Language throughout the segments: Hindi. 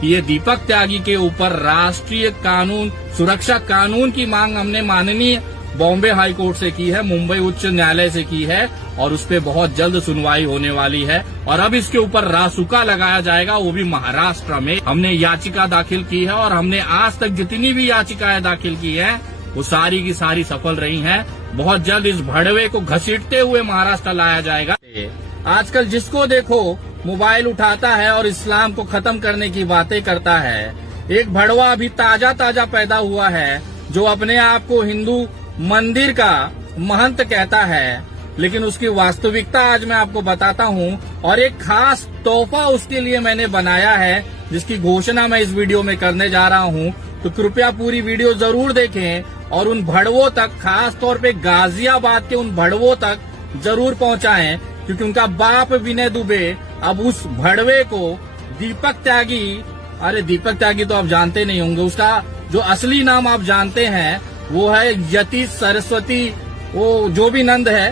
कि ये दीपक त्यागी के ऊपर राष्ट्रीय कानून सुरक्षा कानून की मांग हमने माननीय बॉम्बे हाई कोर्ट से की है, मुंबई उच्च न्यायालय से की है और उस पे बहुत जल्द सुनवाई होने वाली है। और अब इसके ऊपर रासुका लगाया जाएगा, वो भी महाराष्ट्र में। हमने याचिका दाखिल की है और हमने आज तक जितनी भी याचिकाएं दाखिल की हैं वो सारी की सारी सफल रही हैं। बहुत जल्द इस भड़वे को घसीटते हुए महाराष्ट्र लाया जाएगा। आजकल जिसको देखो मोबाइल उठाता है और इस्लाम को खत्म करने की बातें करता है। एक भड़वा अभी ताजा ताजा पैदा हुआ है जो अपने आप को हिंदू मंदिर का महंत कहता है, लेकिन उसकी वास्तविकता आज मैं आपको बताता हूं। और एक खास तोहफा उसके लिए मैंने बनाया है जिसकी घोषणा मैं इस वीडियो में करने जा रहा हूं, तो कृपया पूरी वीडियो जरूर देखें और उन भड़वों तक, खास तौर पे गाजियाबाद के उन भड़वों तक जरूर पहुंचाएं, क्योंकि उनका बाप विनय दुबे अब उस भड़वे को दीपक त्यागी, अरे दीपक त्यागी तो आप जानते नहीं होंगे, उसका जो असली नाम आप जानते हैं वो है यति सरस्वती, वो जो भी नंद है,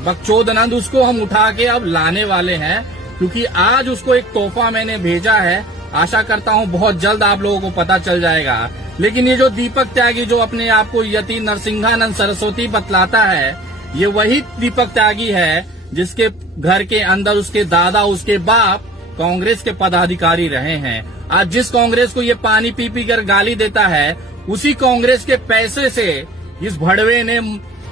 बकचोद नंद, उसको हम उठा के अब लाने वाले हैं, क्योंकि आज उसको एक तोहफा मैंने भेजा है। आशा करता हूं बहुत जल्द आप लोगों को पता चल जाएगा। लेकिन ये जो दीपक त्यागी जो अपने आप को यति नरसिंहानंद सरस्वती बतलाता है, ये वही दीपक त्यागी है जिसके घर के अंदर उसके दादा, उसके बाप कांग्रेस के पदाधिकारी रहे हैं। आज जिस कांग्रेस को ये पानी पी पी कर गाली देता है, उसी कांग्रेस के पैसे से इस भड़वे ने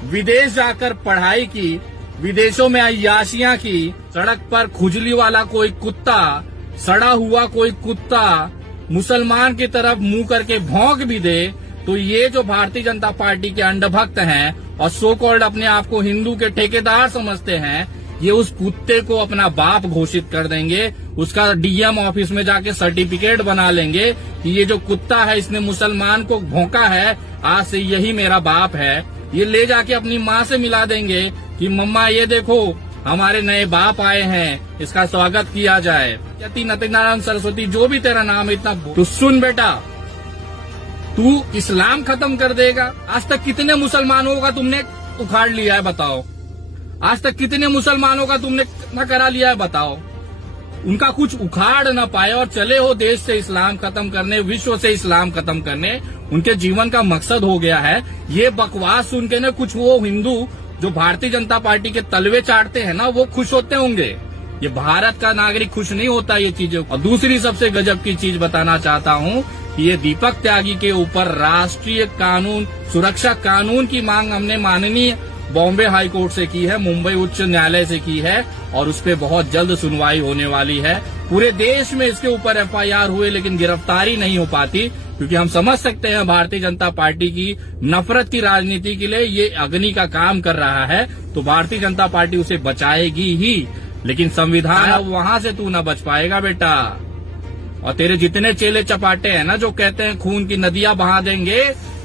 विदेश जाकर पढ़ाई की, विदेशों में अय्याशियां की। सड़क पर खुजली वाला कोई कुत्ता, सड़ा हुआ कोई कुत्ता मुसलमान की तरफ मुंह करके भौंक भी दे तो ये जो भारतीय जनता पार्टी के अंडभक्त हैं और सो कॉल्ड अपने आप को हिंदू के ठेकेदार समझते हैं, ये उस कुत्ते को अपना बाप घोषित कर देंगे। उसका डीएम ऑफिस में जाके सर्टिफिकेट बना लेंगे कि ये जो कुत्ता है इसने मुसलमान को भौंका है, आज से यही मेरा बाप है। ये ले जाके अपनी माँ से मिला देंगे कि मम्मा ये देखो हमारे नए बाप आए हैं, इसका स्वागत किया जाए। यति नरसिंहानंद सरस्वती जो भी तेरा नाम है, इतना तो सुन बेटा, तू इस्लाम खत्म कर देगा। आज तक कितने मुसलमानों का तुमने उखाड़ लिया है बताओ? आज तक कितने मुसलमानों का तुमने न करा लिया है बताओ? उनका कुछ उखाड़ न पाए और चले हो देश से इस्लाम खत्म करने, विश्व से इस्लाम खत्म करने, उनके जीवन का मकसद हो गया है। ये बकवास सुन के न कुछ वो हिंदू जो भारतीय जनता पार्टी के तलवे चाटते हैं ना, वो खुश होते होंगे। ये भारत का नागरिक खुश नहीं होता ये चीजों। और दूसरी सबसे गजब की चीज बताना चाहता हूँ कि ये दीपक त्यागी के ऊपर राष्ट्रीय कानून सुरक्षा कानून की मांग हमने माननीय बॉम्बे हाई कोर्ट से की है, मुंबई उच्च न्यायालय से की है और उस पे बहुत जल्द सुनवाई होने वाली है। पूरे देश में इसके ऊपर एफआईआर हुए लेकिन गिरफ्तारी नहीं हो पाती, क्योंकि हम समझ सकते हैं भारतीय जनता पार्टी की नफरत की राजनीति के लिए ये अग्नि का काम कर रहा है, तो भारतीय जनता पार्टी उसे बचाएगी ही। लेकिन संविधान अब वहां से तू न बच पाएगा बेटा। और तेरे जितने चेले चपाटे हैं ना जो कहते हैं खून की नदियां बहा देंगे,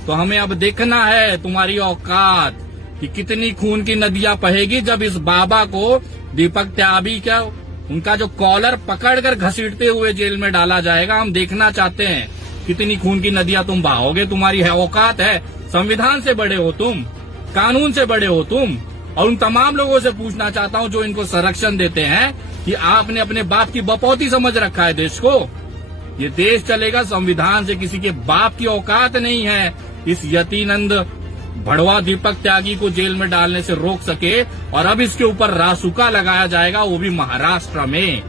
तो हमें अब देखना है तुम्हारी औकात कि कितनी खून की नदियां बहेगी जब इस बाबा को दीपक त्यागी का उनका जो कॉलर पकड़कर घसीटते हुए जेल में डाला जाएगा। हम देखना चाहते हैं कितनी खून की नदियां तुम बहाओगे। तुम्हारी है औकात है? संविधान से बड़े हो तुम, कानून से बड़े हो तुम। और उन तमाम लोगों से पूछना चाहता हूं जो इनको संरक्षण देते हैं कि आपने अपने बाप की बपौती समझ रखा है देश को। ये देश चलेगा संविधान से, किसी के बाप की औकात नहीं है इस यतिनंद भड़वा दीपक त्यागी को जेल में डालने से रोक सके। और अब इसके ऊपर रासुका लगाया जाएगा, वो भी महाराष्ट्र में।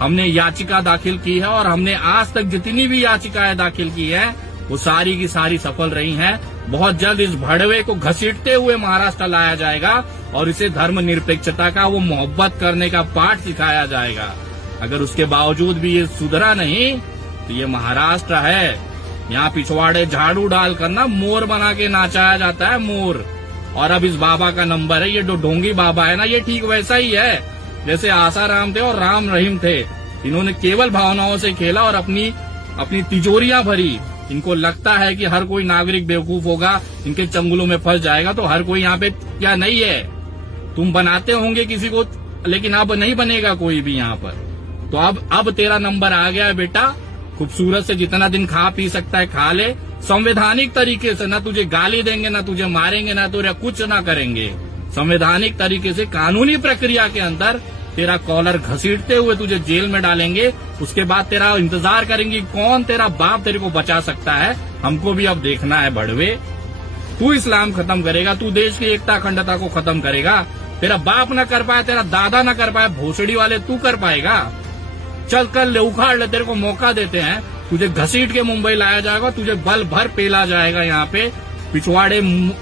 हमने याचिका दाखिल की है और हमने आज तक जितनी भी याचिकाएं दाखिल की है वो सारी की सारी सफल रही हैं। बहुत जल्द इस भड़वे को घसीटते हुए महाराष्ट्र लाया जाएगा और इसे धर्मनिरपेक्षता का, वो मोहब्बत करने का पाठ सिखाया जाएगा। अगर उसके बावजूद भी ये सुधरा नहीं तो ये महाराष्ट्र है। यहाँ पिछवाड़े झाड़ू डाल कर ना मोर बना के नाचाया जाता है, मोर। और अब इस बाबा का नंबर है, ये जो ढोंगी बाबा है ना, ये ठीक वैसा ही है जैसे आसाराम थे और राम रहीम थे। इन्होंने केवल भावनाओं से खेला और अपनी तिजोरियां भरी। इनको लगता है कि हर कोई नागरिक बेवकूफ होगा, इनके चंगुलों में फंस जाएगा, तो हर कोई यहाँ पे क्या नहीं है। तुम बनाते होंगे किसी को, लेकिन अब नहीं बनेगा कोई भी यहाँ पर। तो अब तेरा नंबर आ गया है बेटा। खूबसूरत से जितना दिन खा पी सकता है खा ले, संवैधानिक तरीके से। ना तुझे गाली देंगे, ना तुझे मारेंगे, ना तुझे कुछ ना करेंगे। संवैधानिक तरीके से कानूनी प्रक्रिया के अंदर तेरा कॉलर घसीटते हुए तुझे जेल में डालेंगे। उसके बाद तेरा इंतजार करेंगे कौन तेरा बाप तेरे को बचा सकता है। हमको भी अब देखना है भड़वे। तू इस्लाम खत्म करेगा, तू देश की एकता अखंडता को खत्म करेगा। तेरा बाप न कर पाए, तेरा दादा न कर पाए, भोसड़ी वाले तू कर पाएगा। चल कर ले, उखाड़ ले, तेरे को मौका देते हैं। तुझे घसीट के मुंबई लाया जाएगा, तुझे बल भर पेला जाएगा। यहाँ पे पिछवाड़े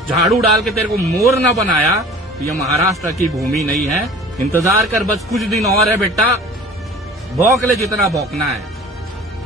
झाड़ू डाल के तेरे को मोर न बनाया। ये महाराष्ट्र की भूमि नहीं है। इंतजार कर, बस कुछ दिन और है बेटा। भौंक ले जितना भौंकना है।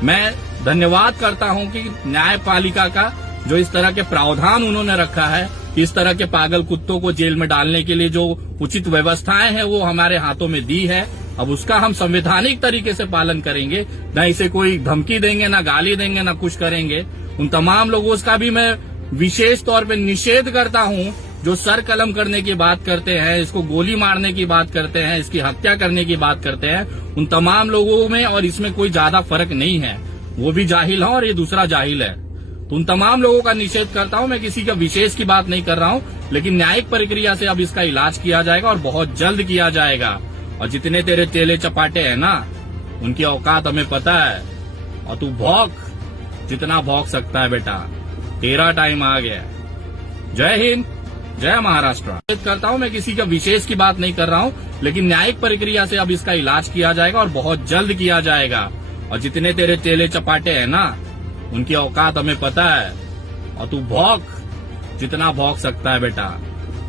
मैं धन्यवाद करता हूँ कि न्यायपालिका का जो इस तरह के प्रावधान उन्होंने रखा है, इस तरह के पागल कुत्तों को जेल में डालने के लिए जो उचित व्यवस्थाएं हैं वो हमारे हाथों में दी है। अब उसका हम संवैधानिक तरीके से पालन करेंगे। न इसे कोई धमकी देंगे, न गाली देंगे, न कुछ करेंगे। उन तमाम लोगों का भी मैं विशेष तौर पे निषेध करता हूँ जो सर कलम करने की बात करते हैं, इसको गोली मारने की बात करते हैं, इसकी हत्या करने की बात करते हैं। उन तमाम लोगों में और इसमें कोई ज्यादा फर्क नहीं है। वो भी जाहिल है और ये दूसरा जाहिल है। तो उन तमाम लोगों का निषेध करता हूँ। मैं किसी का विशेष की बात नहीं कर रहा हूँ, लेकिन न्यायिक प्रक्रिया से अब इसका इलाज किया जाएगा और बहुत जल्द किया जाएगा। और जितने तेरे चेले चपाटे हैं ना, उनकी औकात हमें पता है। और तू भौंक जितना भौंक सकता है बेटा, तेरा टाइम आ गया। जय हिंद, जय महाराष्ट्र। करता हूँ, मैं किसी का विशेष की बात नहीं कर रहा हूँ, लेकिन न्यायिक प्रक्रिया से अब इसका इलाज किया जाएगा और बहुत जल्द किया जाएगा। और जितने तेरे चेले चपाटे हैं ना, उनकी औकात हमें पता है। और तू भौंक जितना भौंक सकता है बेटा,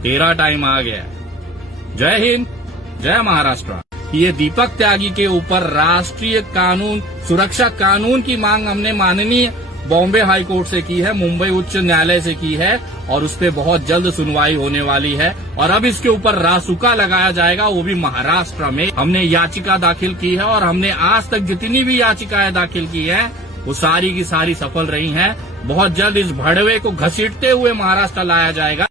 तेरा टाइम आ गया। जय हिंद, जय महाराष्ट्र। ये दीपक त्यागी के ऊपर राष्ट्रीय कानून सुरक्षा कानून की मांग हमने माननीय बॉम्बे हाई कोर्ट से की है, मुंबई उच्च न्यायालय से की है और उस पे बहुत जल्द सुनवाई होने वाली है। और अब इसके ऊपर रासुका लगाया जाएगा, वो भी महाराष्ट्र में। हमने याचिका दाखिल की है और हमने आज तक जितनी भी याचिकाएं दाखिल की है वो सारी की सारी सफल रही हैं। बहुत जल्द इस भड़वे को घसीटते हुए महाराष्ट्र लाया जाएगा।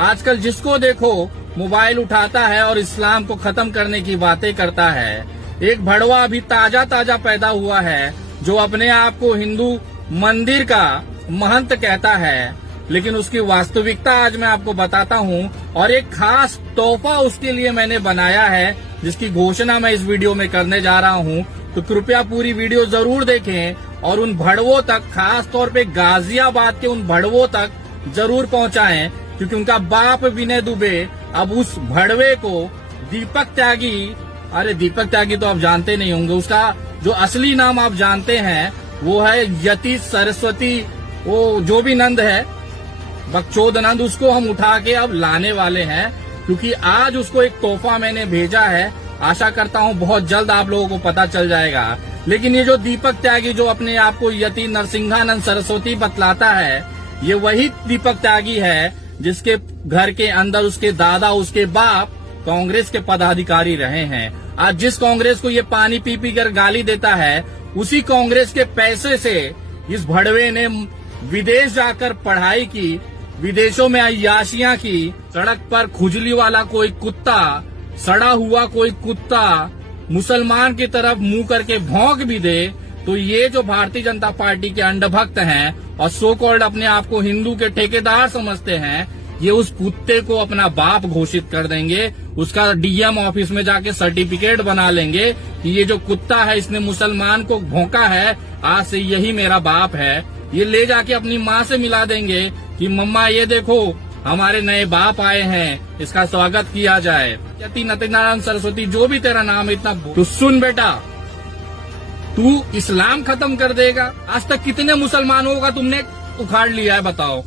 आजकल जिसको देखो मोबाइल उठाता है और इस्लाम को खत्म करने की बातें करता है। एक भड़वा अभी ताजा ताजा पैदा हुआ है जो अपने आप को हिंदू मंदिर का महंत कहता है, लेकिन उसकी वास्तविकता आज मैं आपको बताता हूँ। और एक खास तोहफा उसके लिए मैंने बनाया है जिसकी घोषणा मैं इस वीडियो में करने जा रहा हूँ। तो कृपया पूरी वीडियो जरूर देखें और उन भड़वों तक, खास तौर पे गाजियाबाद के उन भड़वों तक जरूर पहुंचाएं, क्योंकि उनका बाप विनय दुबे अब उस भड़वे को दीपक त्यागी, अरे दीपक त्यागी तो आप जानते नहीं होंगे, उसका जो असली नाम आप जानते हैं वो है यति सरस्वती, वो जो भी नंद है, बकचोद नंद, उसको हम उठा के अब लाने वाले हैं। क्योंकि आज उसको एक तोहफा मैंने भेजा है। आशा करता हूँ बहुत जल्द आप लोगों को पता चल जाएगा। लेकिन ये जो दीपक त्यागी जो अपने आप को यति नरसिंहानंद सरस्वती बतलाता है, ये वही दीपक त्यागी है जिसके घर के अंदर उसके दादा, उसके बाप कांग्रेस के पदाधिकारी रहे हैं। आज जिस कांग्रेस को ये पानी पी पी कर गाली देता है, उसी कांग्रेस के पैसे से इस भड़वे ने विदेश जाकर पढ़ाई की, विदेशों में अय्याशियां की। सड़क पर खुजली वाला कोई कुत्ता, सड़ा हुआ कोई कुत्ता मुसलमान की तरफ मुंह करके भौंक भी दे तो ये जो भारतीय जनता पार्टी के अंधभक्त हैं और सो कॉल्ड अपने आप को हिंदू के ठेकेदार समझते हैं, ये उस कुत्ते को अपना बाप घोषित कर देंगे। उसका डीएम ऑफिस में जाके सर्टिफिकेट बना लेंगे कि ये जो कुत्ता है इसने मुसलमान को भौंका है, आज से यही मेरा बाप है। ये ले जाके अपनी माँ से मिला देंगे कि मम्मा ये देखो हमारे नए बाप आए हैं, इसका स्वागत किया जाए। यति नरसिंहानंद सरस्वती जो भी तेरा नाम है, इतना तो सुन बेटा, तू इस्लाम खत्म कर देगा। आज तक कितने मुसलमानों का तुमने उखाड़ लिया है बताओ?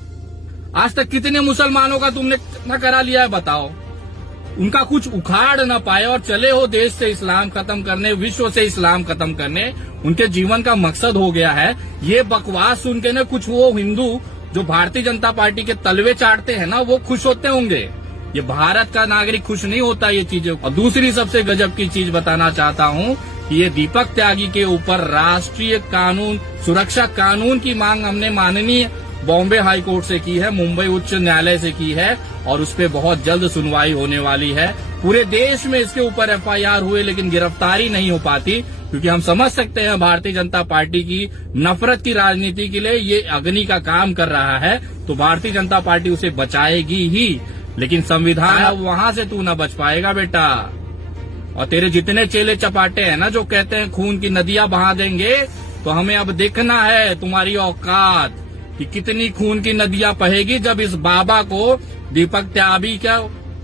आज तक कितने मुसलमानों का तुमने न करा लिया है बताओ? उनका कुछ उखाड़ न पाए और चले हो देश से इस्लाम खत्म करने, विश्व से इस्लाम खत्म करने। उनके जीवन का मकसद हो गया है। ये बकवास सुन के न कुछ वो हिंदू जो भारतीय जनता पार्टी के तलवे चाटते हैं ना, वो खुश होते होंगे। ये भारत का नागरिक खुश नहीं होता ये चीजें। और दूसरी सबसे गजब की चीज बताना चाहता हूँ कि ये दीपक त्यागी के ऊपर राष्ट्रीय कानून सुरक्षा कानून की मांग हमने माननीय बॉम्बे हाई कोर्ट से की है, मुंबई उच्च न्यायालय से की है और उस पे बहुत जल्द सुनवाई होने वाली है। पूरे देश में इसके ऊपर एफआईआर हुए लेकिन गिरफ्तारी नहीं हो पाती, क्योंकि हम समझ सकते हैं भारतीय जनता पार्टी की नफरत की राजनीति के लिए ये अग्नि का काम कर रहा है। तो भारतीय जनता पार्टी उसे बचाएगी ही, लेकिन संविधान वहां से तू न बच पाएगा बेटा। और तेरे जितने चेले चपाटे हैं ना जो कहते हैं खून की नदियां बहा देंगे, तो हमें अब देखना है तुम्हारी औकात कि कितनी खून की नदियां बहेगी जब इस बाबा को दीपक त्यागी का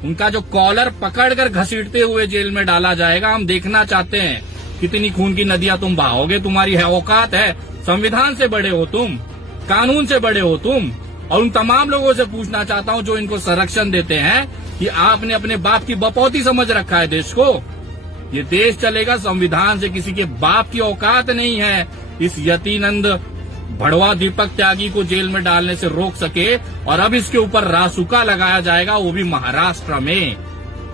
उनका जो कॉलर पकड़कर घसीटते हुए जेल में डाला जाएगा। हम देखना चाहते हैं कितनी खून की नदियां तुम बहाओगे। तुम्हारी है औकात है, संविधान से बड़े हो तुम, कानून से बड़े हो तुम। और उन तमाम लोगों से पूछना चाहता हूं जो इनको संरक्षण देते हैं कि आपने अपने बाप की बपौती समझ रखा है देश को। ये देश चलेगा संविधान से, किसी के बाप की औकात नहीं है इस यतीनंद भड़वा दीपक त्यागी को जेल में डालने से रोक सके। और अब इसके ऊपर रासुका लगाया जाएगा, वो भी महाराष्ट्र में।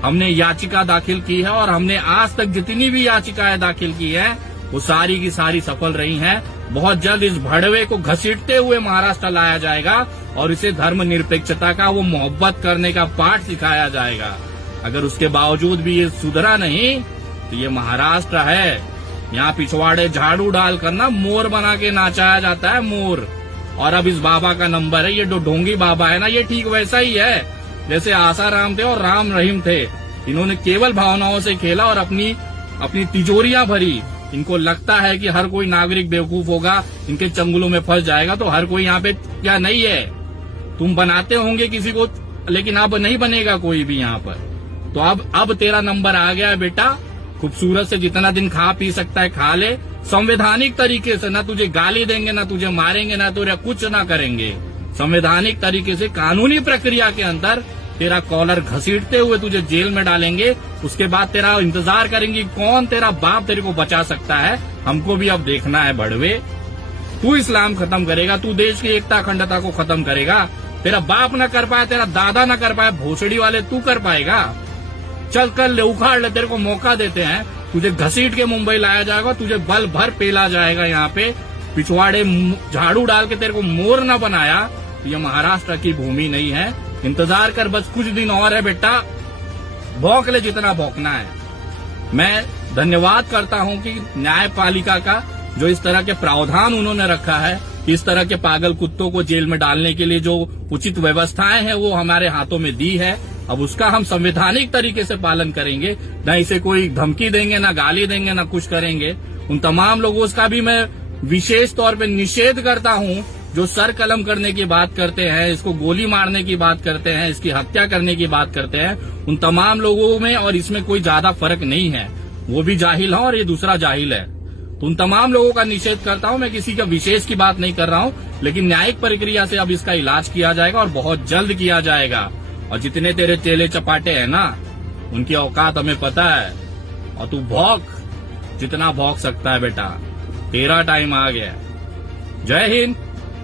हमने याचिका दाखिल की है और हमने आज तक जितनी भी याचिकाएं दाखिल की है वो सारी की सारी सफल रही हैं। बहुत जल्द इस भड़वे को घसीटते हुए महाराष्ट्र लाया जाएगा और इसे धर्मनिरपेक्षता का, वो मोहब्बत करने का पाठ सिखाया जाएगा। अगर उसके बावजूद भी ये सुधरा नहीं तो ये महाराष्ट्र है। यहाँ पिछवाड़े झाड़ू डाल कर ना मोर बना के नाचाया जाता है, मोर। और अब इस बाबा का नंबर है, ये जो ढोंगी बाबा है ना, ये ठीक वैसा ही है जैसे आसाराम थे और राम रहीम थे। इन्होंने केवल भावनाओं से खेला और अपनी तिजोरियां भरी। इनको लगता है कि हर कोई नागरिक बेवकूफ होगा, इनके चंगुलों में फंस जाएगा। तो हर कोई यहाँ पे क्या नहीं है, तुम बनाते होंगे किसी को, लेकिन अब नहीं बनेगा कोई भी यहाँ पर। तो अब तेरा नंबर आ गया है बेटा। खूबसूरत से जितना दिन खा पी सकता है खा ले, संवैधानिक तरीके से। ना तुझे गाली देंगे, ना तुझे मारेंगे, ना तुझे कुछ ना करेंगे। संवैधानिक तरीके से कानूनी प्रक्रिया के अंदर तेरा कॉलर घसीटते हुए तुझे जेल में डालेंगे। उसके बाद तेरा इंतजार करेंगे कौन तेरा बाप तेरे को बचा सकता है। हमको भी अब देखना है भड़वे, तू इस्लाम खत्म करेगा, तू देश की एकता अखंडता को खत्म करेगा। तेरा बाप न कर पाया, तेरा दादा न कर पाया, भोसड़ी वाले तू कर पाएगा। चल कर ले, उखाड़ ले, तेरे को मौका देते हैं। तुझे घसीट के मुंबई लाया जाएगा, तुझे बल भर पेला जाएगा। यहाँ पे पिछवाड़े झाड़ू डाल के तेरे को मोर न बनाया। ये महाराष्ट्र की भूमि नहीं है। इंतजार कर, बस कुछ दिन और है बेटा, भौंक ले जितना भौंकना है। मैं धन्यवाद करता हूं कि न्यायपालिका का जो इस तरह के प्रावधान उन्होंने रखा है, इस तरह के पागल कुत्तों को जेल में डालने के लिए जो उचित व्यवस्थाएं हैं वो हमारे हाथों में दी है। अब उसका हम संवैधानिक तरीके से पालन करेंगे, न इसे कोई धमकी देंगे, न गाली देंगे, न कुछ करेंगे। उन तमाम लोगों का भी मैं विशेष तौर पे निषेध करता हूं जो सर कलम करने की बात करते हैं, इसको गोली मारने की बात करते हैं, इसकी हत्या करने की बात करते हैं। उन तमाम लोगों में और इसमें कोई ज्यादा फर्क नहीं है। वो भी जाहिल है और ये दूसरा जाहिल है। तो उन तमाम लोगों का निषेध करता हूं। मैं किसी का विशेष की बात नहीं कर रहा हूं, लेकिन न्यायिक प्रक्रिया से अब इसका इलाज किया जाएगा और बहुत जल्द किया जाएगा। और जितने तेरे चेले चपाटे हैं ना, उनकी औकात हमें पता है। और तू भौंक जितना भौंक सकता है बेटा, तेरा टाइम आ गया। जय हिंद,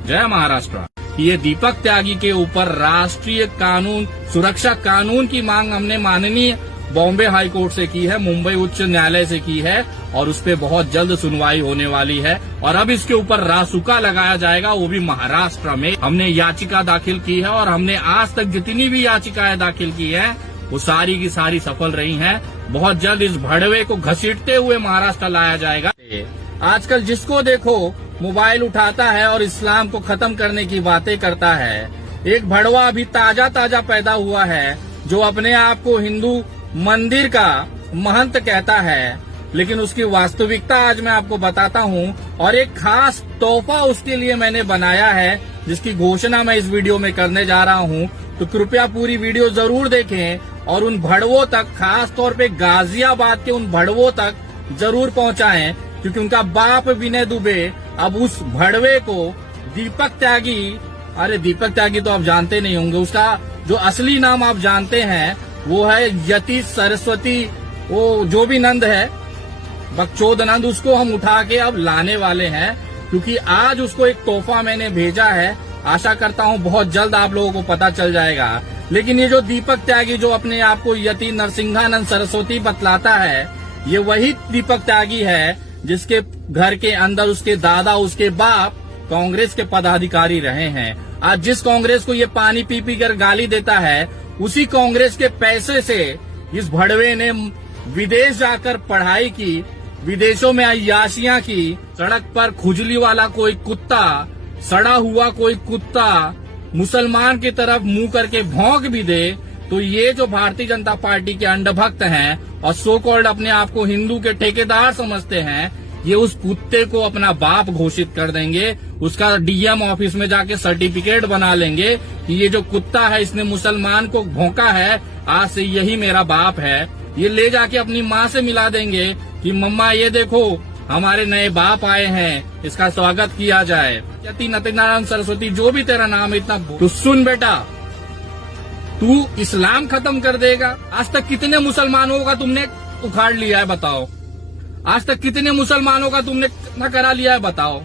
जय महाराष्ट्र। ये दीपक त्यागी के ऊपर राष्ट्रीय कानून सुरक्षा कानून की मांग हमने माननीय बॉम्बे हाई कोर्ट से की है, मुंबई उच्च न्यायालय से की है और उस पे बहुत जल्द सुनवाई होने वाली है। और अब इसके ऊपर रासुका लगाया जाएगा, वो भी महाराष्ट्र में। हमने याचिका दाखिल की है और हमने आज तक जितनी भी याचिकाएं दाखिल की है वो सारी की सारी सफल रही हैं। बहुत जल्द इस भड़वे को घसीटते हुए महाराष्ट्र लाया जाएगा। आजकल जिसको देखो मोबाइल उठाता है और इस्लाम को खत्म करने की बातें करता है। एक भड़वा अभी ताजा ताजा पैदा हुआ है जो अपने आप को हिंदू मंदिर का महंत कहता है, लेकिन उसकी वास्तविकता आज मैं आपको बताता हूं। और एक खास तोहफा उसके लिए मैंने बनाया है जिसकी घोषणा मैं इस वीडियो में करने जा रहा हूं। तो कृपया पूरी वीडियो जरूर देखें और उन भड़वों तक, खास तौर पे गाजियाबाद के उन भड़वों तक जरूर पहुंचाएं, क्योंकि उनका बाप विनय दुबे अब उस भड़वे को दीपक त्यागी, अरे दीपक त्यागी तो आप जानते नहीं होंगे, उसका जो असली नाम आप जानते हैं वो है यति सरस्वती, वो जो भी नंद है, बकचोद नंद, उसको हम उठा के अब लाने वाले हैं। क्योंकि आज उसको एक तोहफा मैंने भेजा है। आशा करता हूं बहुत जल्द आप लोगों को पता चल जाएगा। लेकिन ये जो दीपक त्यागी जो अपने आप को यति नरसिंहानंद सरस्वती बतलाता है, ये वही दीपक त्यागी है जिसके घर के अंदर उसके दादा, उसके बाप कांग्रेस के पदाधिकारी रहे हैं। आज जिस कांग्रेस को ये पानी पी पी कर गाली देता है, उसी कांग्रेस के पैसे से इस भड़वे ने विदेश जाकर पढ़ाई की, विदेशों में अय्याशियां की। सड़क पर खुजली वाला कोई कुत्ता, सड़ा हुआ कोई कुत्ता मुसलमान की तरफ मुंह करके भौंक भी दे तो ये जो भारतीय जनता पार्टी के अंधभक्त हैं और सो कॉल्ड अपने आप को हिंदू के ठेकेदार समझते हैं, ये उस कुत्ते को अपना बाप घोषित कर देंगे। उसका डीएम ऑफिस में जाके सर्टिफिकेट बना लेंगे कि ये जो कुत्ता है इसने मुसलमान को भौंका है, आज से यही मेरा बाप है। ये ले जाके अपनी माँ से मिला देंगे कि मम्मा ये देखो हमारे नए बाप आए हैं, इसका स्वागत किया जाए। यति नतीनारायण सरस्वती जो भी तेरा नाम है इतना, तो सुन बेटा, तू इस्लाम खत्म कर देगा। आज तक कितने मुसलमानों का तुमने उखाड़ लिया है बताओ? आज तक कितने मुसलमानों का तुमने न करा लिया है बताओ?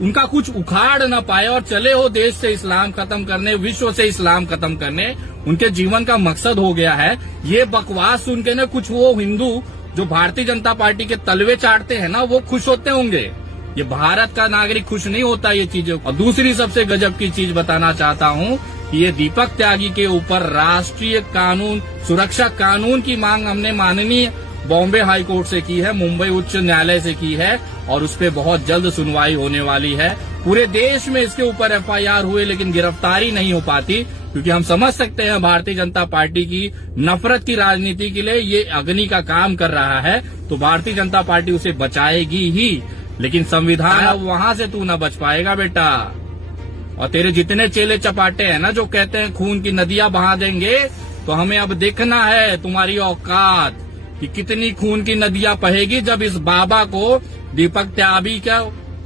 उनका कुछ उखाड़ न पाए और चले हो देश से इस्लाम खत्म करने, विश्व से इस्लाम खत्म करने, उनके जीवन का मकसद हो गया है। ये बकवास सुन के न कुछ वो हिंदू जो भारतीय जनता पार्टी के तलवे चाटते हैं ना, वो खुश होते होंगे। ये भारत का नागरिक खुश नहीं होता ये चीजें। और दूसरी सबसे गजब की चीज बताना चाहता हूँ कि ये दीपक त्यागी के ऊपर राष्ट्रीय कानून सुरक्षा कानून की मांग हमने माननीय बॉम्बे हाई कोर्ट से की है, मुंबई उच्च न्यायालय से की है, और उस पर बहुत जल्द सुनवाई होने वाली है। पूरे देश में इसके ऊपर एफआईआर हुए लेकिन गिरफ्तारी नहीं हो पाती, क्योंकि हम समझ सकते हैं भारतीय जनता पार्टी की नफरत की राजनीति के लिए ये अग्नि का काम कर रहा है, तो भारतीय जनता पार्टी उसे बचाएगी ही। लेकिन संविधान, अब वहां से तू न बच पाएगा बेटा। और तेरे जितने चेले चपाटे हैं ना जो कहते हैं खून की नदियां बहा देंगे, तो हमें अब देखना है तुम्हारी औकात कि कितनी खून की नदियां बहेगी जब इस बाबा को, दीपक त्यागी का,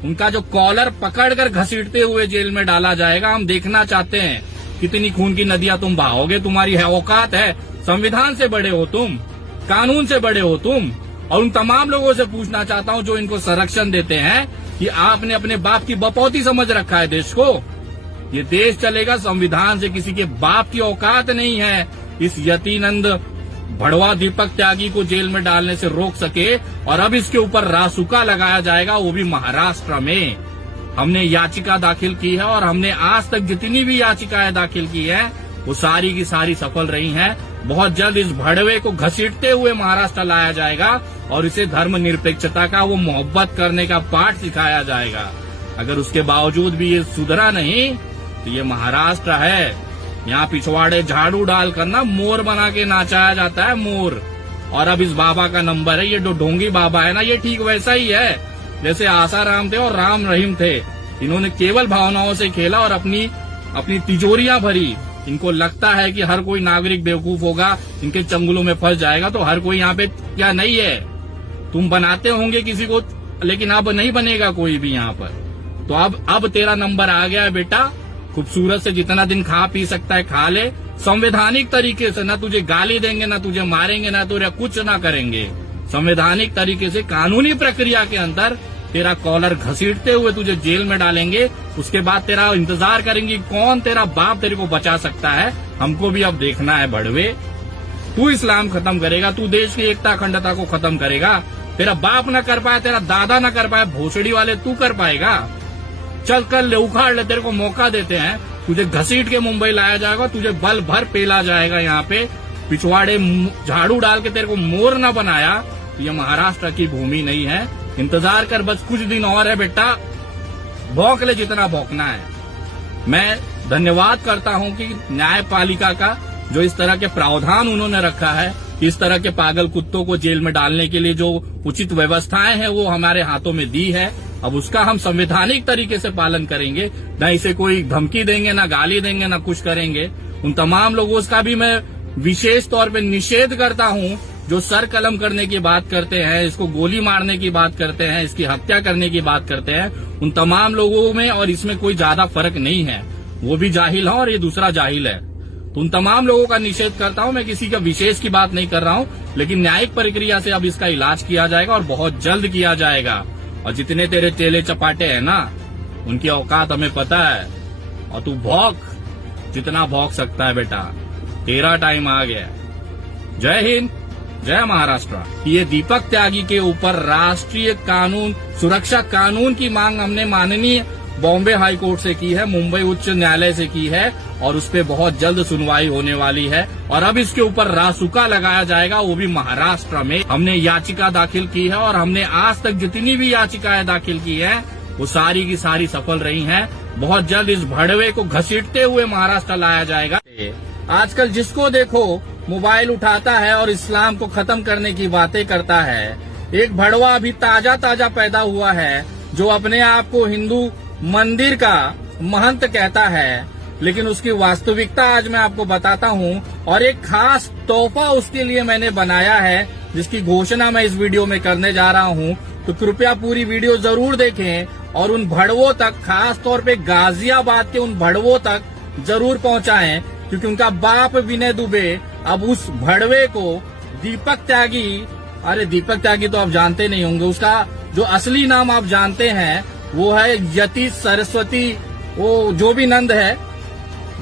उनका जो कॉलर पकड़कर घसीटते हुए जेल में डाला जाएगा। हम देखना चाहते हैं कितनी खून की नदियां तुम बहाओगे। तुम्हारी औकात है? संविधान से बड़े हो तुम, कानून से बड़े हो तुम। और उन तमाम लोगों से पूछना चाहता हूं जो इनको संरक्षण देते हैं कि आपने अपने बाप की बपौती समझ रखा है देश को। ये देश चलेगा संविधान से, किसी के बाप की औकात नहीं है इस यतीनंद भड़वा दीपक त्यागी को जेल में डालने से रोक सके। और अब इसके ऊपर रासुका लगाया जाएगा, वो भी महाराष्ट्र में। हमने याचिका दाखिल की है और हमने आज तक जितनी भी याचिकाएं दाखिल की है वो सारी की सारी सफल रही हैं। बहुत जल्द इस भड़वे को घसीटते हुए महाराष्ट्र लाया जाएगा और इसे धर्मनिरपेक्षता का, वो मोहब्बत करने का पाठ सिखाया जाएगा। अगर उसके बावजूद भी ये सुधरा नहीं तो ये महाराष्ट्र है, यहाँ पिछवाड़े झाड़ू डाल कर ना मोर बना के नाचाया जाता है, मोर। और अब इस बाबा का नंबर है, ये जो ढोंगी बाबा है ना, ये ठीक वैसा ही है जैसे आसाराम थे और राम रहीम थे। इन्होंने केवल भावनाओं से खेला और अपनी तिजोरियां भरी। इनको लगता है कि हर कोई नागरिक बेवकूफ होगा, इनके चंगुलों में फंस जाएगा। तो हर कोई यहाँ पे क्या नहीं है, तुम बनाते होंगे किसी को, लेकिन अब नहीं बनेगा कोई भी यहाँ पर। तो अब तेरा नंबर आ गया है बेटा। खूबसूरत से जितना दिन खा पी सकता है खा ले, संवैधानिक तरीके से। ना तुझे गाली देंगे, ना तुझे मारेंगे, ना तुझे कुछ ना करेंगे। संवैधानिक तरीके से कानूनी प्रक्रिया के अंदर तेरा कॉलर घसीटते हुए तुझे जेल में डालेंगे। उसके बाद तेरा इंतजार करेंगे कौन तेरा बाप तेरे को बचा सकता है। हमको भी अब देखना है भड़वे, तू इस्लाम खत्म करेगा, तू देश की एकता अखंडता को खत्म करेगा। तेरा बाप न कर पाया, तेरा दादा न कर पाया, भोसड़ी वाले तू कर पाएगा? चल कर ले, उखाड़ ले, तेरे को मौका देते हैं। तुझे घसीट के मुंबई लाया जाएगा, तुझे बल भर पेला जाएगा। यहाँ पे पिछवाड़े झाड़ू डाल के तेरे को मोर न बनाया तो ये महाराष्ट्र की भूमि नहीं है। इंतजार कर, बस कुछ दिन और है बेटा, भौंक ले जितना भौंकना है। मैं धन्यवाद करता हूँ कि न्यायपालिका का जो इस तरह के प्रावधान उन्होंने रखा है, इस तरह के पागल कुत्तों को जेल में डालने के लिए जो उचित व्यवस्थाएं हैं वो हमारे हाथों में दी है। अब उसका हम संवैधानिक तरीके से पालन करेंगे, न इसे कोई धमकी देंगे, न गाली देंगे, न कुछ करेंगे। उन तमाम लोगों का भी मैं विशेष तौर पे निषेध करता हूँ जो सर कलम करने की बात करते हैं, इसको गोली मारने की बात करते हैं, इसकी हत्या करने की बात करते हैं। उन तमाम लोगों में और इसमें कोई ज्यादा फर्क नहीं है। वो भी जाहिल है और ये दूसरा जाहिल है। तो उन तमाम लोगों का निषेध करता हूं। मैं किसी का विशेष की बात नहीं कर रहा हूं, लेकिन न्यायिक प्रक्रिया से अब इसका इलाज किया जाएगा और बहुत जल्द किया जाएगा। और जितने तेरे चेले चपाटे हैं ना, उनकी औकात हमें पता है। और तू भौंक जितना भौंक सकता है बेटा, तेरा टाइम आ गया। जय हिंद, जय महाराष्ट्र। ये दीपक त्यागी के ऊपर राष्ट्रीय कानून सुरक्षा कानून की मांग हमने माननीय बॉम्बे हाई कोर्ट से की है, मुंबई उच्च न्यायालय से की है, और उस पर बहुत जल्द सुनवाई होने वाली है। और अब इसके ऊपर रासुका लगाया जाएगा, वो भी महाराष्ट्र में। हमने याचिका दाखिल की है और हमने आज तक जितनी भी याचिकाएं दाखिल की है वो सारी की सारी सफल रही हैं। बहुत जल्द इस भड़वे को घसीटते हुए महाराष्ट्र लाया जाएगा। आजकल जिसको देखो मोबाइल उठाता है और इस्लाम को खत्म करने की बातें करता है। एक भड़वा अभी ताजा ताजा पैदा हुआ है जो अपने आप को हिंदू मंदिर का महंत कहता है, लेकिन उसकी वास्तविकता आज मैं आपको बताता हूँ और एक खास तोहफा उसके लिए मैंने बनाया है जिसकी घोषणा मैं इस वीडियो में करने जा रहा हूँ। तो कृपया पूरी वीडियो जरूर देखें और उन भड़वों तक, खास तौर पे गाजियाबाद के उन भड़वों तक जरूर पहुँचाएं, क्योंकि उनका बाप विनय दुबे अब उस भड़वे को दीपक त्यागी, अरे दीपक त्यागी तो आप जानते नहीं होंगे, उसका जो असली नाम आप जानते हैं वो है यति सरस्वती, वो जो भी नंद है,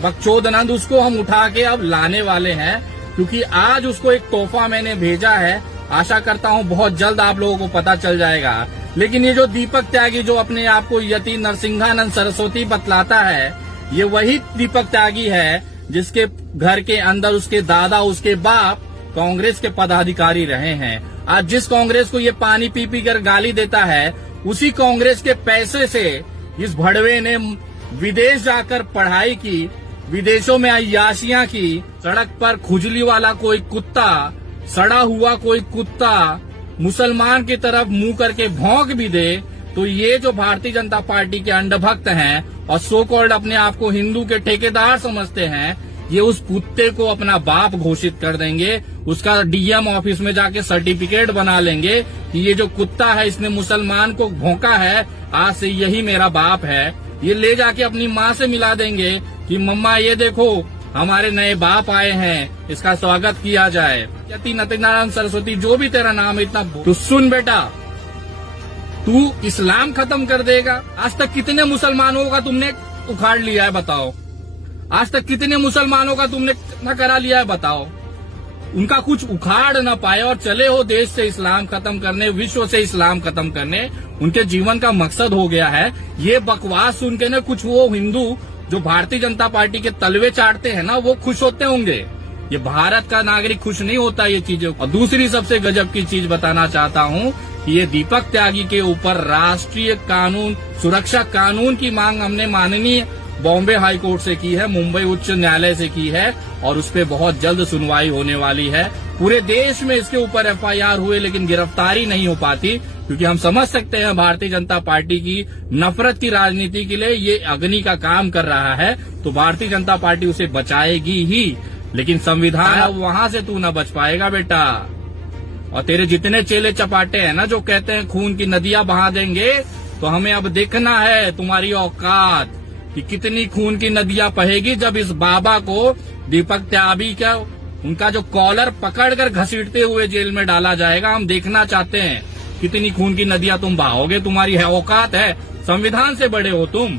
बकचोद नंद, उसको हम उठा के अब लाने वाले हैं, क्योंकि आज उसको एक तोहफा मैंने भेजा है। आशा करता हूं बहुत जल्द आप लोगों को पता चल जाएगा। लेकिन ये जो दीपक त्यागी जो अपने आप को यति नरसिंहानंद सरस्वती बतलाता है, ये वही दीपक त्यागी है जिसके घर के अंदर उसके दादा, उसके बाप कांग्रेस के पदाधिकारी रहे हैं। आज जिस कांग्रेस को ये पानी पी पी कर गाली देता है, उसी कांग्रेस के पैसे से इस भड़वे ने विदेश जाकर पढ़ाई की, विदेशों में अय्याशियां की। सड़क पर खुजली वाला कोई कुत्ता, सड़ा हुआ कोई कुत्ता मुसलमान की तरफ मुंह करके भौंक भी दे तो ये जो भारतीय जनता पार्टी के अंडभक्त हैं और सो कॉल्ड अपने आप को हिंदू के ठेकेदार समझते हैं, ये उस कुत्ते को अपना बाप घोषित कर देंगे। उसका डीएम ऑफिस में जाके सर्टिफिकेट बना लेंगे कि ये जो कुत्ता है इसने मुसलमान को भौंका है, आज से यही मेरा बाप है। ये ले जाके अपनी माँ से मिला देंगे कि मम्मा ये देखो हमारे नए बाप आए हैं, इसका स्वागत किया जाए। यति नरसिंहानंद सरस्वती जो भी तेरा नाम है इतना, तो सुन बेटा, तू इस्लाम खत्म कर देगा। आज तक कितने मुसलमानों का तुमने उखाड़ लिया है बताओ? आज तक कितने मुसलमानों का तुमने न करा लिया है बताओ? उनका कुछ उखाड़ न पाए और चले हो देश से इस्लाम खत्म करने, विश्व से इस्लाम खत्म करने, उनके जीवन का मकसद हो गया है। ये बकवास सुन के न कुछ वो हिंदू जो भारतीय जनता पार्टी के तलवे चाटते हैं ना, वो खुश होते होंगे। ये भारत का नागरिक खुश नहीं होता ये चीजों। और दूसरी सबसे गजब की चीज बताना चाहता हूँ, ये दीपक त्यागी के ऊपर राष्ट्रीय कानून, सुरक्षा कानून की मांग हमने माननीय बॉम्बे हाई कोर्ट से की है, मुंबई उच्च न्यायालय से की है और उस पर बहुत जल्द सुनवाई होने वाली है। पूरे देश में इसके ऊपर एफआईआर हुए लेकिन गिरफ्तारी नहीं हो पाती, क्योंकि हम समझ सकते हैं भारतीय जनता पार्टी की नफरत की राजनीति के लिए ये अग्नि का काम कर रहा है, तो भारतीय जनता पार्टी उसे बचाएगी ही। लेकिन संविधान, अब वहां से तू न बच पाएगा बेटा। और तेरे जितने चेले चपाटे हैं ना जो कहते हैं खून की नदियां बहा देंगे, तो हमें अब देखना है तुम्हारी औकात कि कितनी खून की नदियां बहेगी जब इस बाबा को, दीपक त्यागी का, उनका जो कॉलर पकड़कर घसीटते हुए जेल में डाला जाएगा। हम देखना चाहते हैं कितनी खून की नदियां तुम बहाओगे। तुम्हारी औकात है? संविधान से बड़े हो तुम,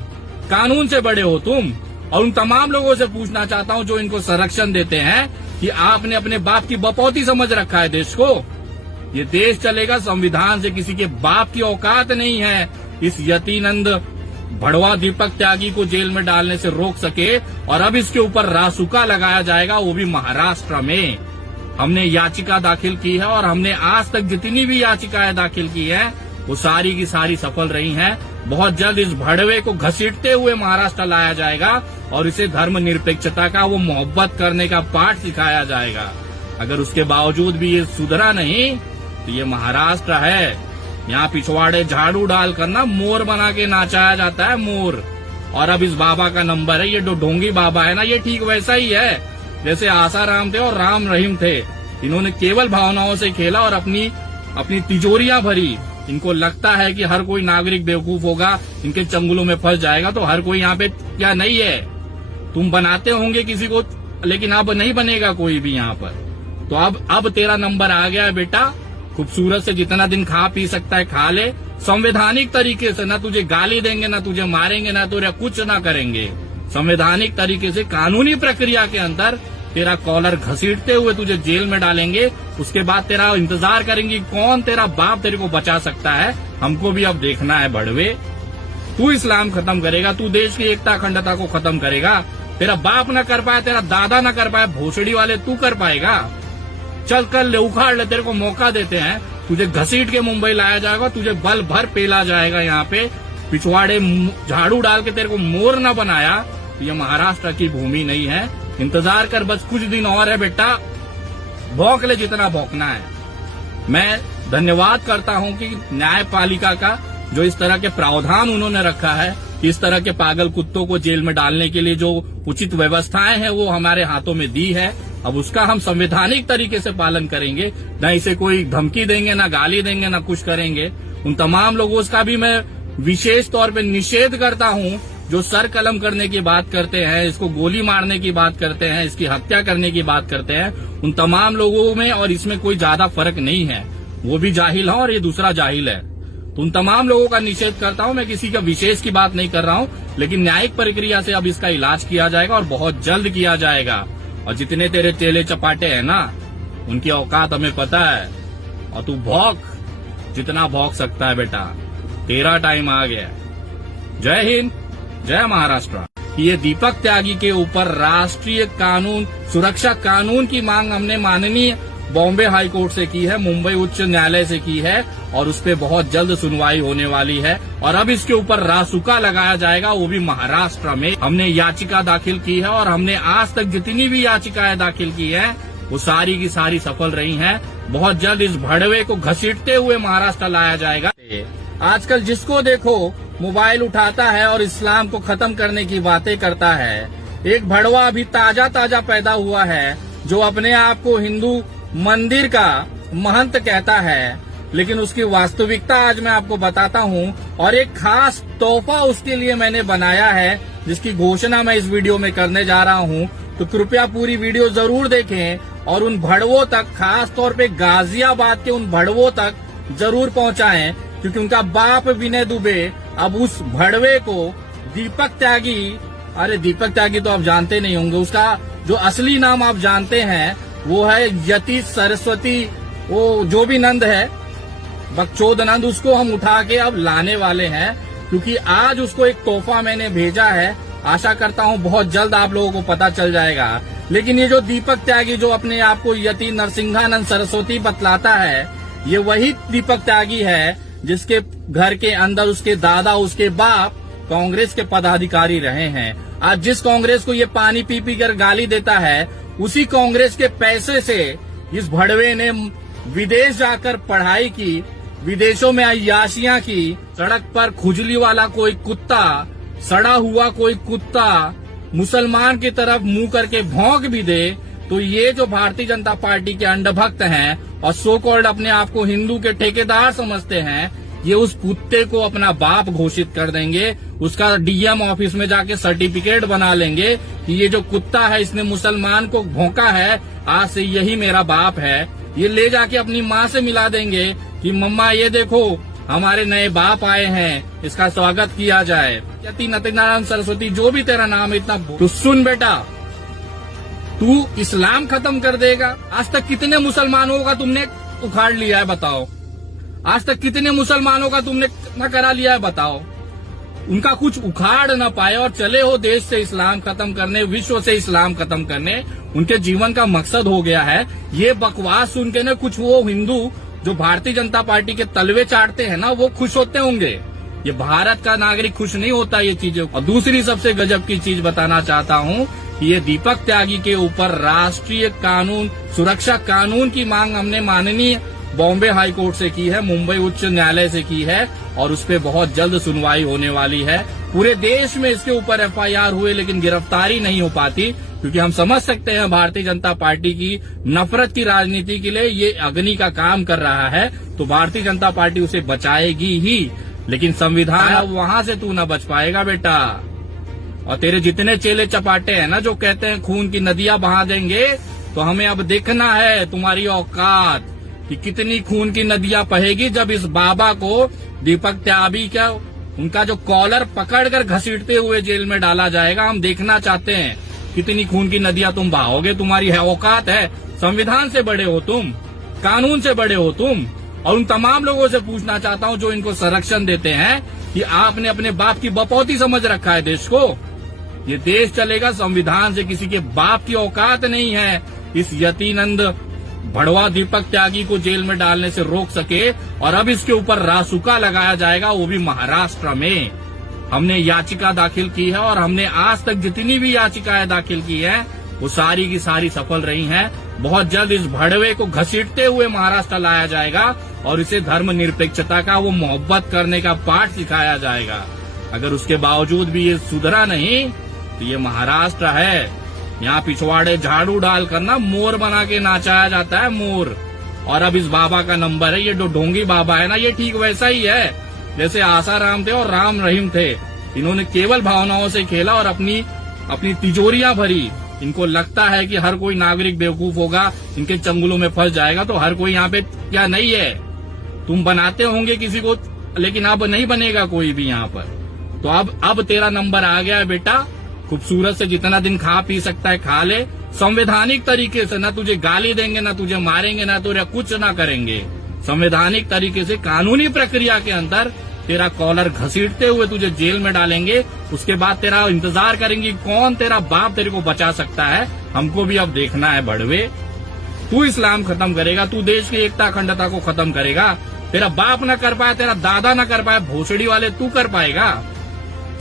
कानून से बड़े हो तुम। और उन तमाम लोगों से पूछना चाहता हूं जो इनको संरक्षण देते हैं कि आपने अपने बाप की बपौती समझ रखा है देश को। ये देश चलेगा संविधान से, किसी के बाप की औकात नहीं है इस यतिनंद भड़वा दीपक त्यागी को जेल में डालने से रोक सके। और अब इसके ऊपर रासुका लगाया जाएगा, वो भी महाराष्ट्र में। हमने याचिका दाखिल की है और हमने आज तक जितनी भी याचिकाएं दाखिल की है वो सारी की सारी सफल रही हैं। बहुत जल्द इस भड़वे को घसीटते हुए महाराष्ट्र लाया जाएगा और इसे धर्मनिरपेक्षता का, वो मोहब्बत करने का पाठ सिखाया जाएगा। अगर उसके बावजूद भी ये सुधरा नहीं तो ये महाराष्ट्र है, यहाँ पिछवाड़े झाड़ू डाल कर ना मोर बना के नाचाया जाता है, मोर। और अब इस बाबा का नंबर है, ये जो ढोंगी बाबा है ना, ये ठीक वैसा ही है जैसे आसाराम थे और राम रहीम थे। इन्होंने केवल भावनाओं से खेला और अपनी तिजोरियां भरी। इनको लगता है कि हर कोई नागरिक बेवकूफ होगा, इनके चंगुलों में फंस जाएगा, तो हर कोई यहाँ पे क्या नहीं है। तुम बनाते होंगे किसी को, लेकिन अब नहीं बनेगा कोई भी यहाँ पर। तो अब तेरा नंबर आ गया है बेटा। खूबसूरत से जितना दिन खा पी सकता है खा ले, संवैधानिक तरीके से। ना तुझे गाली देंगे, ना तुझे मारेंगे, ना तुझे कुछ ना करेंगे। संवैधानिक तरीके से कानूनी प्रक्रिया के अंदर तेरा कॉलर घसीटते हुए तुझे जेल में डालेंगे। उसके बाद तेरा इंतजार करेंगे कौन तेरा बाप तेरे को बचा सकता है। हमको भी अब देखना है भड़वे, तू इस्लाम खत्म करेगा, तू देश की एकता अखंडता को खत्म करेगा। तेरा बाप न कर पाया, तेरा दादा न कर पाया, भोसड़ी वाले तू कर पाएगा? चल कर ले, उखाड़ ले, तेरे को मौका देते हैं। तुझे घसीट के मुंबई लाया जाएगा, तुझे बल भर पेला जाएगा। यहाँ पे पिछवाड़े झाड़ू डाल के तेरे को मोर न बनाया, ये महाराष्ट्र की भूमि नहीं है। इंतजार कर, बस कुछ दिन और है बेटा। भौंक ले जितना भौंकना है। मैं धन्यवाद करता हूं कि न्यायपालिका का जो इस तरह के प्रावधान उन्होंने रखा है, इस तरह के पागल कुत्तों को जेल में डालने के लिए जो उचित व्यवस्थाएं हैं वो हमारे हाथों में दी है। अब उसका हम संवैधानिक तरीके से पालन करेंगे, न इसे कोई धमकी देंगे, न गाली देंगे, न कुछ करेंगे। उन तमाम लोगों का भी मैं विशेष तौर पे निषेध करता हूं जो सर कलम करने की बात करते हैं, इसको गोली मारने की बात करते हैं, इसकी हत्या करने की बात करते हैं। उन तमाम लोगों में और इसमें कोई ज्यादा फर्क नहीं है। वो भी जाहिल है और ये दूसरा जाहिल है। तो उन तमाम लोगों का निषेध करता हूं। मैं किसी का विशेष की बात नहीं कर रहा हूं, लेकिन न्यायिक प्रक्रिया से अब इसका इलाज किया जाएगा और बहुत जल्द किया जाएगा। और जितने तेरे चेले चपाटे हैं ना, उनकी औकात हमें पता है। और तू भौंक जितना भौंक सकता है बेटा, तेरा टाइम आ गया। जय हिंद, जय महाराष्ट्र। ये दीपक त्यागी के ऊपर राष्ट्रीय कानून सुरक्षा कानून की मांग हमने माननीय बॉम्बे हाई कोर्ट से की है, मुंबई उच्च न्यायालय से की है और उस पे बहुत जल्द सुनवाई होने वाली है। और अब इसके ऊपर रासुका लगाया जाएगा, वो भी महाराष्ट्र में। हमने याचिका दाखिल की है और हमने आज तक जितनी भी याचिकाएं दाखिल की है वो सारी की सारी सफल रही हैं। बहुत जल्द इस भड़वे को घसीटते हुए महाराष्ट्र लाया जाएगा। आजकल जिसको देखो मोबाइल उठाता है और इस्लाम को खत्म करने की बातें करता है। एक भड़वा अभी ताजा ताजा पैदा हुआ है जो अपने आप को हिंदू मंदिर का महंत कहता है, लेकिन उसकी वास्तविकता आज मैं आपको बताता हूं। और एक खास तोहफा उसके लिए मैंने बनाया है जिसकी घोषणा मैं इस वीडियो में करने जा रहा हूं। तो कृपया पूरी वीडियो जरूर देखें और उन भड़वों तक, खास तौर पे गाजियाबाद के उन भड़वों तक जरूर पहुंचाएं, क्योंकि उनका बाप विनय दुबे अब उस भड़वे को दीपक त्यागी, अरे दीपक त्यागी तो आप जानते नहीं होंगे, उसका जो असली नाम आप जानते हैं वो है यति सरस्वती, वो जो भी नंद है, बकचोद नंद, उसको हम उठा के अब लाने वाले हैं। क्योंकि आज उसको एक तोहफा मैंने भेजा है। आशा करता हूं बहुत जल्द आप लोगों को पता चल जाएगा। लेकिन ये जो दीपक त्यागी जो अपने आप को यति नरसिंहानंद सरस्वती बतलाता है, ये वही दीपक त्यागी है जिसके घर के अंदर उसके दादा, उसके बाप कांग्रेस के पदाधिकारी रहे हैं। आज जिस कांग्रेस को ये पानी पी पी कर गाली देता है, उसी कांग्रेस के पैसे से इस भड़वे ने विदेश जाकर पढ़ाई की, विदेशों में अय्याशियां की। सड़क पर खुजली वाला कोई कुत्ता, सड़ा हुआ कोई कुत्ता मुसलमान की तरफ मुंह करके भौंक भी दे तो ये जो भारतीय जनता पार्टी के अंधभक्त हैं और सो कॉल्ड अपने आप को हिंदू के ठेकेदार समझते हैं, ये उस कुत्ते को अपना बाप घोषित कर देंगे। उसका डीएम ऑफिस में जाके सर्टिफिकेट बना लेंगे कि ये जो कुत्ता है इसने मुसलमान को भौंका है, आज से यही मेरा बाप है। ये ले जाके अपनी माँ से मिला देंगे कि मम्मा ये देखो हमारे नए बाप आए हैं, इसका स्वागत किया जाए। यति नरसिंहानंद सरस्वती जो भी तेरा नाम है, इतना तो सुन बेटा, तू इस्लाम खत्म कर देगा। आज तक कितने मुसलमानों का तुमने उखाड़ लिया है बताओ? आज तक कितने मुसलमानों का तुमने न करा लिया है बताओ? उनका कुछ उखाड़ न पाए और चले हो देश से इस्लाम खत्म करने, विश्व से इस्लाम खत्म करने। उनके जीवन का मकसद हो गया है। ये बकवास सुन के न कुछ वो हिंदू जो भारतीय जनता पार्टी के तलवे चाटते हैं ना, वो खुश होते होंगे। ये भारत का नागरिक खुश नहीं होता ये चीजें। और दूसरी सबसे गजब की चीज बताना चाहता हूँ कि ये दीपक त्यागी के ऊपर राष्ट्रीय कानून सुरक्षा कानून की मांग हमने माननीय बॉम्बे हाई कोर्ट से की है, मुंबई उच्च न्यायालय से की है और उस पे बहुत जल्द सुनवाई होने वाली है। पूरे देश में इसके ऊपर एफआईआर हुए लेकिन गिरफ्तारी नहीं हो पाती, क्योंकि हम समझ सकते हैं भारतीय जनता पार्टी की नफरत की राजनीति के लिए ये अग्नि का काम कर रहा है। तो भारतीय जनता पार्टी उसे बचाएगी ही, लेकिन संविधान अब वहां से तू न बच पाएगा बेटा। और तेरे जितने चेले चपाटे हैं ना जो कहते हैं खून की नदियां बहा देंगे, तो हमें अब देखना है तुम्हारी औकात कि कितनी खून की नदियां बहेगी जब इस बाबा को दीपक त्यागी का उनका जो कॉलर पकड़कर घसीटते हुए जेल में डाला जाएगा। हम देखना चाहते हैं कितनी खून की नदियां तुम बहाओगे। तुम्हारी औकात है? संविधान से बड़े हो तुम, कानून से बड़े हो तुम। और उन तमाम लोगों से पूछना चाहता हूं जो इनको संरक्षण देते हैं कि आपने अपने बाप की बपौती समझ रखा है देश को। ये देश चलेगा संविधान से, किसी के बाप की औकात नहीं है इस यतिनंद भड़वा दीपक त्यागी को जेल में डालने से रोक सके। और अब इसके ऊपर रासुका लगाया जाएगा, वो भी महाराष्ट्र में। हमने याचिका दाखिल की है और हमने आज तक जितनी भी याचिकाएं दाखिल की है वो सारी की सारी सफल रही हैं। बहुत जल्द इस भड़वे को घसीटते हुए महाराष्ट्र लाया जाएगा और इसे धर्मनिरपेक्षता का, वो मोहब्बत करने का पाठ सिखाया जाएगा। अगर उसके बावजूद भी ये सुधरा नहीं तो ये महाराष्ट्र है, यहाँ पिछवाड़े झाड़ू डाल कर ना मोर बना के नाचाया जाता है, मोर। और अब इस बाबा का नंबर है, ये जो ढोंगी बाबा है ना, ये ठीक वैसा ही है जैसे आसाराम थे और राम रहीम थे। इन्होंने केवल भावनाओं से खेला और अपनी तिजोरियां भरी। इनको लगता है कि हर कोई नागरिक बेवकूफ होगा, इनके चंगुलों में फंस जाएगा, तो हर कोई यहाँ पे क्या नहीं है। तुम बनाते होंगे किसी को, लेकिन अब नहीं बनेगा कोई भी यहाँ पर। तो अब तेरा नंबर आ गया है बेटा। खूबसूरत से जितना दिन खा पी सकता है खा ले, संवैधानिक तरीके से। ना तुझे गाली देंगे, ना तुझे मारेंगे, ना तुझे कुछ ना करेंगे। संवैधानिक तरीके से कानूनी प्रक्रिया के अंदर तेरा कॉलर घसीटते हुए तुझे जेल में डालेंगे। उसके बाद तेरा इंतजार करेंगे कौन तेरा बाप तेरे को बचा सकता है। हमको भी अब देखना है भड़वे। तू इस्लाम खत्म करेगा, तू देश की एकता अखंडता को खत्म करेगा। तेरा बाप न कर पाया, तेरा दादा न कर पाया, भोसड़ी वाले तू कर पाएगा।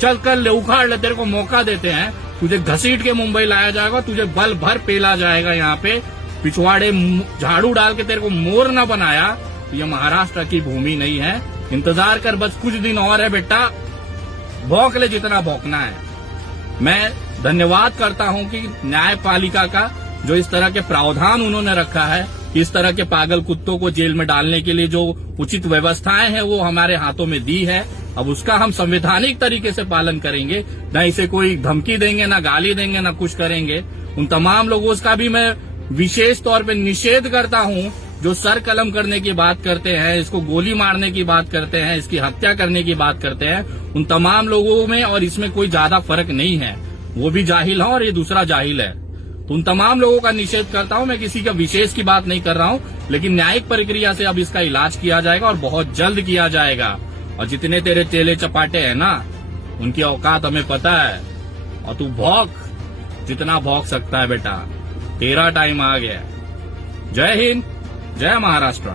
चल कर ले, उखाड़ ले, तेरे को मौका देते हैं। तुझे घसीट के मुंबई लाया जाएगा, तुझे बल भर पेला जाएगा। यहाँ पे पिछवाड़े झाड़ू डाल के तेरे को मोर न बनाया तो ये महाराष्ट्र की भूमि नहीं है। इंतजार कर, बस कुछ दिन और है बेटा, भौंक ले जितना भौंकना है। मैं धन्यवाद करता हूं कि न्यायपालिका का जो इस तरह के प्रावधान उन्होंने रखा है, इस तरह के पागल कुत्तों को जेल में डालने के लिए जो उचित व्यवस्थाएं हैं वो हमारे हाथों में दी है। अब उसका हम संवैधानिक तरीके से पालन करेंगे, न इसे कोई धमकी देंगे, न गाली देंगे, न कुछ करेंगे। उन तमाम लोगों का भी मैं विशेष तौर पे निषेध करता हूं जो सर कलम करने की बात करते हैं, इसको गोली मारने की बात करते हैं, इसकी हत्या करने की बात करते हैं। उन तमाम लोगों में और इसमें कोई ज्यादा फर्क नहीं है। वो भी जाहिल है और ये दूसरा जाहिल है। तो उन तमाम लोगों का निषेध करता हूं। मैं किसी का विशेष की बात नहीं कर रहा हूं, लेकिन न्यायिक प्रक्रिया से अब इसका इलाज किया जाएगा और बहुत जल्द किया जाएगा। और जितने तेरे चेले चपाटे हैं ना, उनकी औकात हमें पता है। और तू भौंक जितना भौंक सकता है बेटा, तेरा टाइम आ गया। जय हिंद, जय महाराष्ट्र।